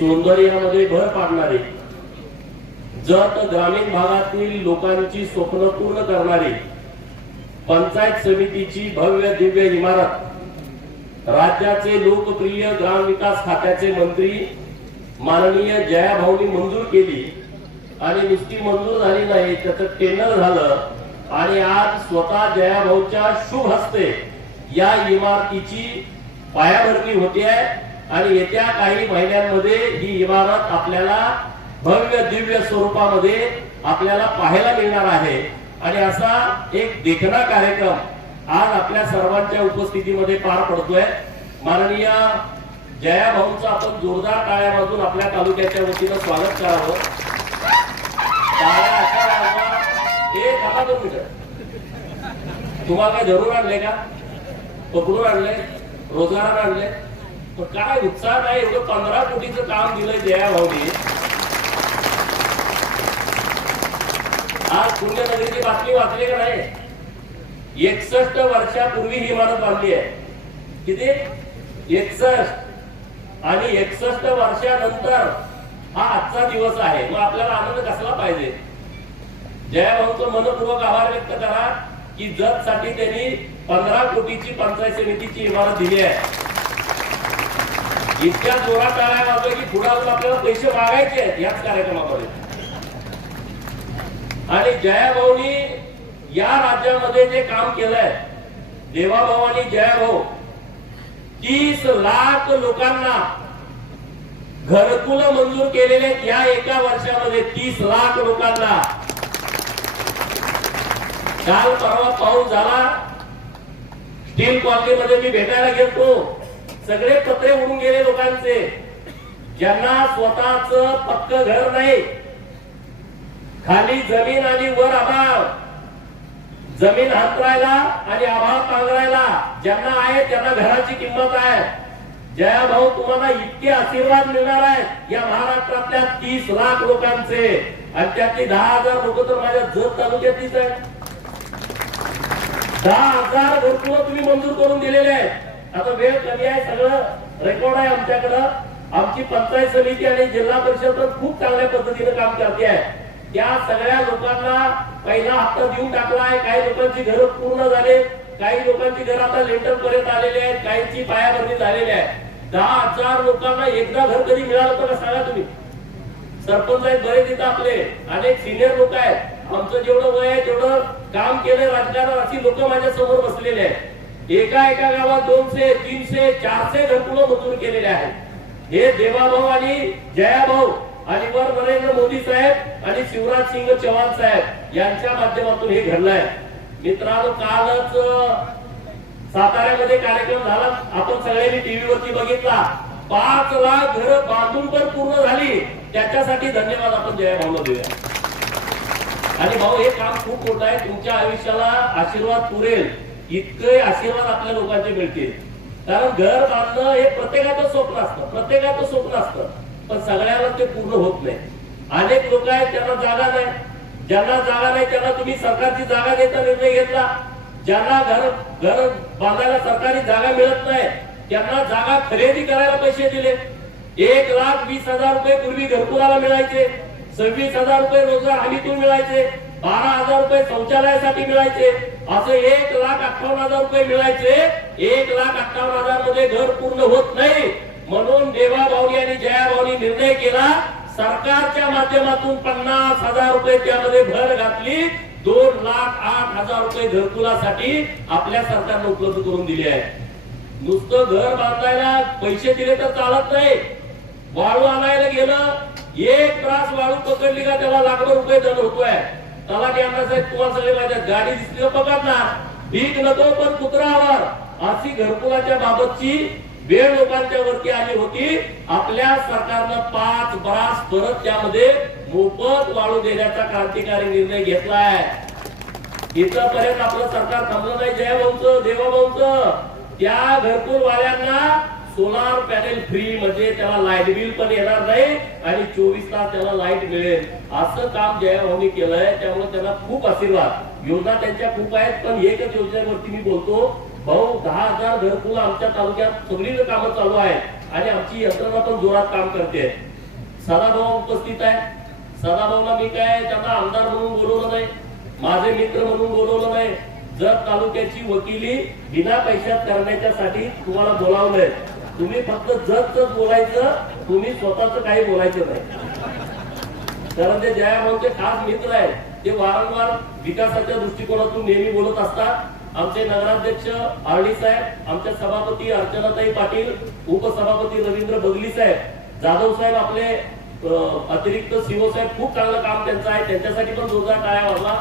सौंदर्यामध्ये भर पाडणारी, जत ग्रामीण भागातील लोकांची स्वप्न पूर्ण करणारी पंचायत समितीची भव्य दिव्य इमारत राज्याचे लोकप्रिय ग्रामविकास खात्याचे मंत्री माननीय जयाभाऊंनी मंजूर केली आणि नुसती मंजूर झाली नाही, त्याचं टेंडर झालं आणि आज स्वतः जयाभाऊच्या शुभ हस्ते या इमारतीची पायाभरणी होते आहे आणि येत्या काही महिन्यांमध्ये ही इमारत आपल्याला भव्य दिव्य स्वरूपामध्ये आपल्याला पाहायला मिळणार आहे। आणि असा एक देखणा कार्यक्रम आज आपल्या सर्वांच्या उपस्थितीमध्ये पार पडतोय। माननीय जयाभाऊंचं आपण जोरदार टाळ्या वाजवून आपल्या तालुक्याच्या वतीनं स्वागत करावं। तुम्हाला काय धरून आणले का, पकडून आणले, रोजगार आणले, पण काय उत्साह नाही। एवढं 15 कोटीचं काम दिलंय जयाभाऊनी। आज पुण्यनगरीची बातमी वाचली का नाही? 61 वर्षापूर्वी ही इमारत बांधली आहे। किती? 61। आणि 61 वर्षानंतर हा आजचा दिवस आहे। मग आपल्याला आनंद कसला पाहिजे? जयाभाऊंचं मनपूर्वक आभार व्यक्त करा की जत साठी त्यांनी 15 कोटीची पंचायत समितीची इमारत दिली आहे। इतक्या जोरात टाळ्या वाजवा की पुढे आपल्याला पैसे मागायचे आहेत याच कार्यक्रमामध्ये। आणि जयाभाऊंनी या राज्यामध्ये जे काम केलंय, देवाभाऊ आणि जयाभाऊ 30 लाख लोकांना घरकुल मंजूर केलेले या एका वर्षामध्ये। 30 लाख लोकांना। काल परवा पाऊस झाला, स्टील कॉलनीमध्ये मी भेटायला गेलो, सगळे पत्रे उडून गेले लोकांचे, ज्यांना स्वतःच पक्क घर नाही, खाली जमीन आणि वर आभाळ, जमीन हातरायला आणि आभाळ पांघरायला ज्यांना आहे त्यांना घराची किंमत आहे। जयाभाऊ तुम्हाला इतके आशीर्वाद मिळणार आहेत या महाराष्ट्रातल्या 30 लाख लोकांचे, आणि त्यातली 10,000 लोक तर माझ्या जत तालुक्यातलीच आहेत। 10,000 घरकुल तुम्ही मंजूर करून दिलेले आहेत। आता वेळ कमी आहे, सगळं रेकॉर्ड आहे आमच्याकडं। आमची पंचायत समिती आणि जिल्हा परिषद पण खूप चांगल्या पद्धतीने काम करते आहे। त्या सगळ्या लोकांना पहिला हप्ता देऊन टाकला आहे। काही लोकांची घरं पूर्ण झाले, काही लोकांची घरं आता लेंटर पर्यंत आलेले आहेत, काहींची पायाभरणी झालेली आहे। 10,000 लोकांना एकदा घर कधी मिळालं तर सांगा तुम्ही? सरपंच आहेत बरेच इथं आपले, अनेक सिनियर लोक आहेत। आमचं जेवढं वय आहे तेवढं काम केलं राजकारणात, अशी लोक माझ्या समोर बसलेले आहेत। एका गावात 200, 300, 400 घरकुलं मंजूर केलेले आहेत। हे देवाभाऊ आणि जयाभाऊ आणि वर नरेंद्र मोदी साहेब आणि शिवराज सिंग चौहान साहेब यांच्या माध्यमातून हे घडलंय। मित्रांनो, कालच साताऱ्यामध्ये कार्यक्रम झाला, आपण सगळ्यांनी टीव्हीवरती बघितला। 5 लाख घरं बांधून पण पूर्ण झाली, त्याच्यासाठी धन्यवाद आपण जयाभाऊला देऊया। आणि भाऊ, हे काम खूप मोठं आहे, तुमच्या आयुष्याला आशीर्वाद पुरेल इतके आशीर्वाद आपल्या लोकांचे मिळतील। कारण घर बांधणं हे प्रत्येकाचं स्वप्न असतं, प्रत्येकाचं स्वप्न असतं, पण सगळ्यांना ते पूर्ण होत नाही। अनेक लोक आहेत त्यांना जागा नाही, ज्यांना जागा नाही त्यांना तुम्ही सरकारची जागा देता निर्णय घेतला। ज्यांना घर बांधायला सरकारी जागा मिळत नाही त्यांना जागा खरेदी करायला पैसे दिले। 1,20,000 रुपये पूर्वी घरकुलाला मिळायचे, 26,000 रुपये रोजगार हमीतून मिळायचे, 12,000 रुपये शौचालयासाठी मिळायचे, असं 1,58,000 रुपये मिळायचे। 1,58,000 मध्ये घर पूर्ण होत नाही, म्हणून देवाभाऊनी आणि जयाभाऊनी निर्णय केला, सरकारच्या माध्यमातून 50,000 रुपये त्यामध्ये भर घातली। 2,08,000 रुपये घरकुलासाठी आपल्या सरकारने उपलब्ध करून दिले आहे। नुसतं घर बांधायला पैसे दिले तर चालत नाही, वाळू आणायला गेलं, एक त्रास वाळू पकडली का त्याला लाखो रुपये दंड होतोय। तलाठी अण्णासाहेब तुम्हाला सगळे माहिती आहे, गाडी दिसली पकडणार, भीक नको पण कुत्रावर, अशी घरकुलाच्या बाबतची वेळ लोकांच्या वरती आली होती। आपल्या सरकारनं 5 ब्रास परत त्यामध्ये मोफत वाळू देण्याचा क्रांतिकारी निर्णय घेतलाय। इथपर्यंत आपलं सरकार थांबलं नाही जयाभाऊंचं, देवाभाऊंचं। त्या घरकुल वाल्यांना सोलार पॅनेल फ्री, म्हणजे त्याला लाईट बिल पण येणार नाही आणि 24 तास त्याला लाईट मिळेल, असं काम जयाभाऊंनी केलंय। त्यामुळे त्यांना खूप आशीर्वाद। योजना त्यांच्या खूप आहेत, पण एकच योजनेवरती मी बोलतो भाऊ, 10,000 घरकुल आमच्या तालुक्यात सगळीच कामं चालू आहेत आणि आमची यंत्रणा पण जोरात काम करते। सदाभाऊ उपस्थित आहे. सदाभाऊला मी काय त्यांना आमदार म्हणून बोलवलं नाही, माझे मित्र म्हणून बोलवलं नाही. जर तालुक्याची वकिली बिना पैशात करण्याच्यासाठी तुम्हाला बोलावलंय. तुम्ही फक्त जगच बोलायचं, तुम्ही स्वतःच काही बोलायचं नाही. कारण ते जयाभाऊचे खास मित्र आहेत, ते वारंवार विकासाच्या दृष्टिकोनातून नेहमी बोलत असतात. आमचे नगराध्यक्ष आरडी साहेब, आमच्या सभापती अर्चनाताई पाटील, उपसभापती रवींद्र बगली साहेब, जाधव साहेब आपले अतिरिक्त सीओ साहेब, खूप चांगलं काम त्यांचं आहे, त्यांच्यासाठी पण जोरदार टाळ्या वाजवा.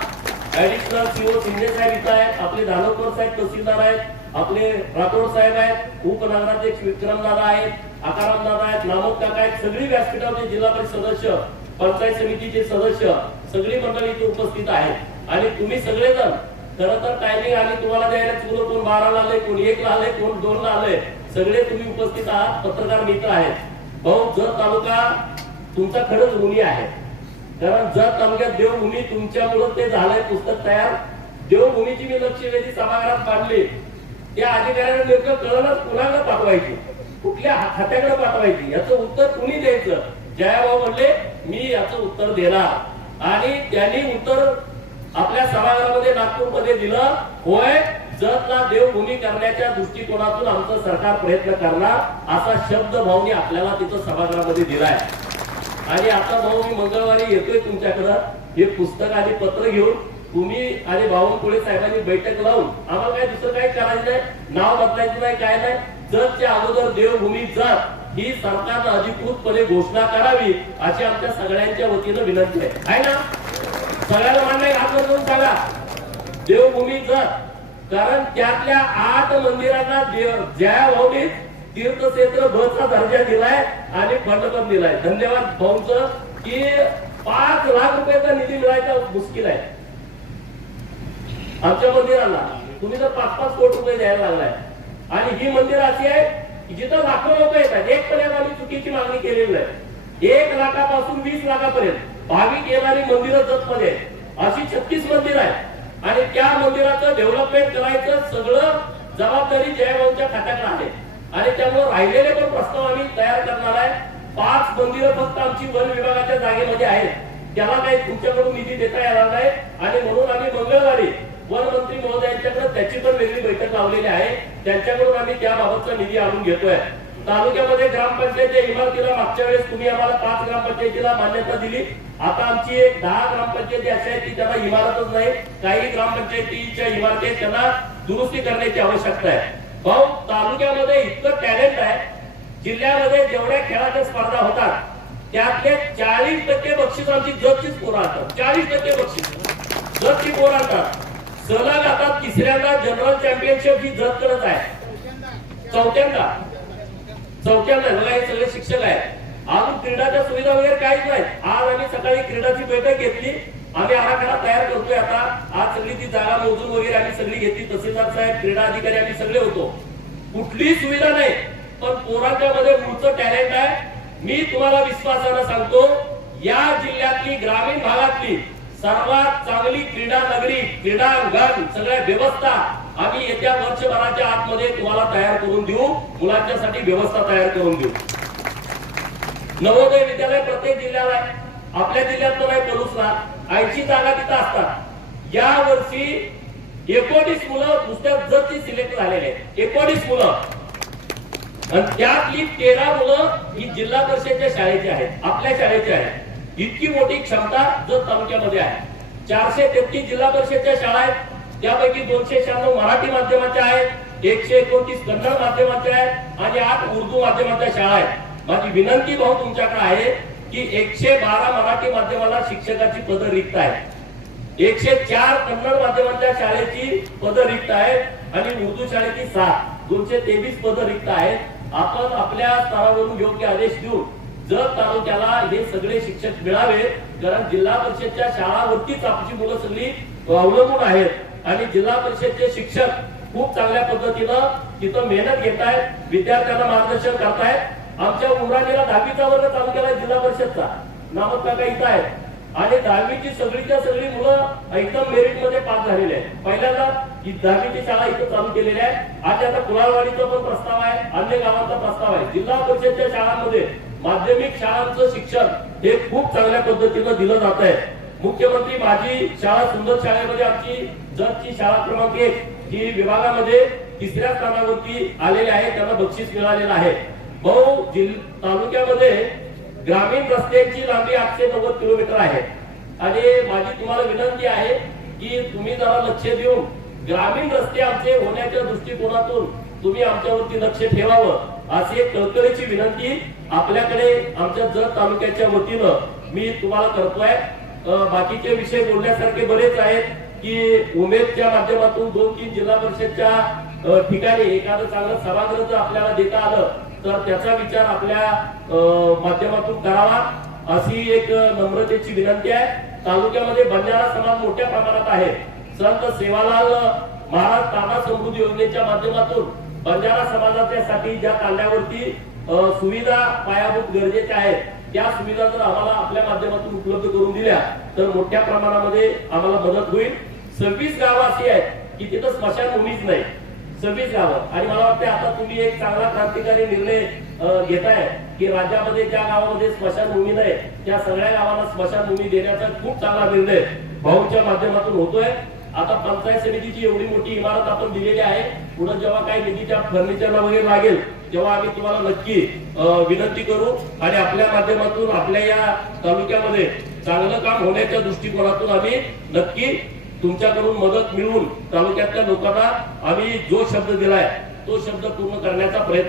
ऍडिशनल सीओ शिंदे साहेब इथं आहेत, आपले धानोकर साहेब तहसीलदार आहेत, आपले राठोड साहेब आहेत, उपनगराध्यक्ष विक्रमदादा आहेत, आकारामदादा आहेत, नामोद काका आहेत, सगळी व्यासपीठावरचे जिल्हा परिषद सदस्य, पंचायत समितीचे सदस्य, सगळी मंडळी इथे उपस्थित आहेत. आणि तुम्ही सगळेजण खरं तर टायमिंग आणि तुम्हाला द्यायला चुकलं, कोण 12 ला आलंय, कोण 1 ला आलंय, कोण 2 ला आलंय, सगळे तुम्ही उपस्थित आहात, पत्रकार मित्र आहेत. भाऊ, जत तालुका तुमचा खरंच ऋणी आहे. कारण जत तालुक्यात देवभूमी तुमच्यामुळे ते झालंय पुस्तक तयार. देवभूमीची मी लक्षवेधी सभागृहात मांडली, त्या अधिकाऱ्यांना नेमकं कळलंच कुणाला पाठवायची, कुठल्या खात्याकडे पाठवायची, याचं उत्तर कुणी द्यायचं. जयाभाऊ म्हणले मी याचं उत्तर देणार, आणि त्यांनी उत्तर आपल्या सभागृहामध्ये नागपूरमध्ये दिलं. होय, जतला देवभूमी करण्याच्या दृष्टिकोनातून आमचं सरकार प्रयत्न करणार, असा शब्द भाऊनी आपल्याला तिथं सभागृहामध्ये दिलाय. आणि आता भाऊ मी मंगळवारी येतोय तुमच्याकडं हे पुस्तक आणि पत्र घेऊन. तुम्ही आणि बावनकुळे साहेबांनी बैठक लावून, आम्हाला काय दुसरं काही करायचं नाही, नाव बदलायचं नाही, काय नाही. जतच्या अगोदर देवभूमी जत ही सरकारनं अधिकृतपणे घोषणा करावी, अशी आमच्या सगळ्यांच्या वतीनं विनंती आहे ना. सगळ्याला मान्य हात करून सांगा देवभूमी जत. कारण त्यातल्या 8 मंदिरांना जयाभाऊनी तीर्थक्षेत्र बचा दर्जा दिलाय आणि फंड पण दिलाय. धन्यवाद भाऊंचं, की 5 लाख रुपयाचा निधी मिळायचा मुश्किल आहे आमच्या मंदिरांना. तुम्ही तर 5-5 कोटी रुपये द्यायला लागलाय. आणि ही मंदिर अशी आहे की जिथं लाखो लोक येतात. एक पर्यंत आम्ही चुकीची मागणी केलेली नाही. 1 लाखापासून 20 लाखापर्यंत भाविक येणारी मंदिरं जतमध्ये अशी 36 मंदिर आहेत. आणि त्या मंदिराचं डेव्हलपमेंट करायचं सगळं जबाबदारी जयभाऊंच्या खात्याकडे आहे. आणि त्यामुळे राहिलेले पण प्रस्ताव आम्ही तयार करणार आहे. 5 मंदिरं फक्त आमची वन विभागाच्या जागेमध्ये आहेत, त्याला काही तुमच्याकडून निधी देता येणार नाही. आणि म्हणून आम्ही मंगळवारी वन मंत्री महोदयांच्याकडे त्याची पण वेगळी बैठक लावलेली आहे. त्यांच्याकडून आम्ही त्याबाबतचा निधी आणून घेतोय. तालुक्यामध्ये ग्रामपंचायतीच्या इमारतीला मागच्या वेळेस तुम्ही आम्हाला 5 ग्रामपंचायतीला मान्यता दिली. आता आमची एक 10 ग्रामपंचायती अशा आहेत की त्यांना इमारतच नाही. काही ग्रामपंचायतीच्या इमारती त्यांना दुरुस्ती करण्याची आवश्यकता आहे. भाऊ, तालुक्यामध्ये इतकं टॅलेंट आहे. जिल्ह्यामध्ये जेवढ्या खेळाच्या स्पर्धा होतात त्यातले 40% बक्षीस आमची जतचीच पोरं आणतात. 40% बक्षीस जतची पोरं आणतात. सलग आता 3ऱ्यांदा जनरल चॅम्पियनशिप ही जत करत आहे. चौथ्यांदा मला हे सगळे शिक्षक आहेत. अजून क्रीडाच्या सुविधा वगैरे काहीच नाही. आज आम्ही सकाळी क्रीडाची बैठक घेतली. आम्ही आराखडा तयार करतोय. आता आज सगळी ती जागा मोजून वगैरे आम्ही सगळी घेतली. तहसीलदार साहेब, क्रीडा अधिकारी आम्ही सगळे होतो. कुठलीही सुविधा नाही, पण पोरांच्या मध्ये मूळचं टॅलेंट आहे. मी तुम्हाला विश्वासानं सांगतो, या जिल्ह्यातली ग्रामीण भागातली सर्वात चांगली क्रीडा नगरी, क्रीडांगण, सगळ्या व्यवस्था आम्ही येत्या वर्षभराच्या आतमध्ये तुम्हाला तयार करून देऊ. मुलांच्यासाठी व्यवस्था तयार करून देऊ. नवोदय विद्यालय प्रत्येक जिल्ह्याला आहे. आपल्या जिल्ह्यात नाही पलूसला 80 जागा तिथं असतात. या वर्षी 19 मुलं नुसत्या जतची सिलेक्ट झालेले आहेत. 19 मुलं, आणि त्यातली 13 मुलं ही जिल्हा परिषदेच्या शाळेची आहेत, आपल्या शाळेची आहेत. इतकी मोठी क्षमता जत तालुक्यामध्ये आहे. 433 जिल्हा परिषदेच्या शाळा आहेत. त्यापैकी 296 मराठी माध्यमाच्या आहेत, 129 कन्नड माध्यमाच्या आहेत आणि 8 उर्दू माध्यमाच्या शाळा आहेत. माझी विनंती भाऊ तुमच्याकडे आहे की 112 मराठी माध्यमाला शिक्षकाची पदं रिक्त आहेत. 104 कन्नड माध्यमाच्या शाळेची पदं रिक्त आहेत आणि उर्दू शाळेची 7, 223 पदं रिक्त आहेत. आपण आपल्या स्तरावरून योग्य आदेश देऊ जत तालुक्याला हे सगळे शिक्षक मिळावे. कारण जिल्हा परिषदच्या शाळावरतीच आमची मुलं सगळी अवलंबून आहेत. आणि जिल्हा परिषदचे शिक्षक खूप चांगल्या पद्धतीनं तिथं मेहनत घेत आहेत, विद्यार्थ्यांना मार्गदर्शन करतायत. आमच्या उमराणीला 10वीचा वर्ग चालू केला जिल्हा परिषदचा, नामक काका इथं आहेत. आणि 10वीची सगळीच्या सगळी मुलं एकदम मेरिट मध्ये पास झालेले आहेत. पहिल्यांदा ही 10वीची शाळा इथं चालू केलेली आहे. आणि आता कुलाळवाडीचा पण प्रस्ताव आहे, अन्य गावांचा प्रस्ताव आहे. जिल्हा परिषदच्या शाळांमध्ये माध्यमिक शाळांचं शिक्षण हे खूप चांगल्या पद्धतीनं दिलं जात आहे. मुख्यमंत्री माझी शाळा सुंदर शाळेमध्ये आमची जतची शाळा क्रमांक 1 ही विभागामध्ये 3ऱ्या स्थानावरती आलेले आहे. त्यांना बक्षीस मिळालेलं आहे. भाऊ तालुक्यामध्ये ग्रामीण रस्त्यांची लांबी 890 किलोमीटर आहे आणि माझी तुम्हाला विनंती आहे की तुम्ही जरा लक्ष देऊन ग्रामीण रस्ते आमचे होण्याच्या दृष्टिकोनातून तुम्ही आमच्यावरती लक्ष ठेवावं अशी एक कळकळीची विनंती आपल्याकडे आमच्या जत तालुक्याच्या वतीनं मी तुम्हाला करतोय. बाकीचे विषय बोलण्यासारखे बरेच आहेत की उमेदच्या माध्यमातून 2-3 जिल्हा परिषदच्या ठिकाणी एखादं चांगलं सभागृह जर आपल्याला देता आलं तर त्याचा विचार आपल्या माध्यमातून करावा अशी एक नम्रतेची विनंती आहे. तालुक्यामध्ये बंजारा समाज मोठ्या प्रमाणात आहे. संत सेवालाल महाराज ताना समृद्धी योजनेच्या माध्यमातून बंजारा समाजाच्यासाठी ज्या तांड्यावरती सुविधा पायाभूत गरजेच्या आहेत त्या सुविधा जर आम्हाला आपल्या माध्यमातून उपलब्ध करून दिल्या तर मोठ्या प्रमाणामध्ये आम्हाला मदत होईल. 26 गावं अशी आहेत की तिथं स्मशानभूमीच नाही. 26 गावं. आणि मला वाटतं आता तुम्ही एक चांगला क्रांतिकारी निर्णय घेताय की राज्यामध्ये ज्या गावामध्ये स्मशानभूमी नाही त्या सगळ्या गावांना स्मशानभूमी देण्याचा खूप चांगला निर्णय भाऊच्या माध्यमातून होतोय. आता पंचायत समितीची एवढी मोठी इमारत आपण दिलेली आहे. पुढे जेव्हा काही निधीच्या फर्निचरला वगैरे लागेल तेव्हा आम्ही तुम्हाला नक्की विनंती करू आणि आपल्या माध्यमातून आपल्या या तालुक्यामध्ये चांगलं काम होण्याच्या दृष्टिकोनातून आम्ही नक्की तुमच्याकडून मदत मिळवून तालुक्यातल्या लोकांना आम्ही जो शब्द दिलाय तो शब्द पूर्ण करण्याचा प्रयत्न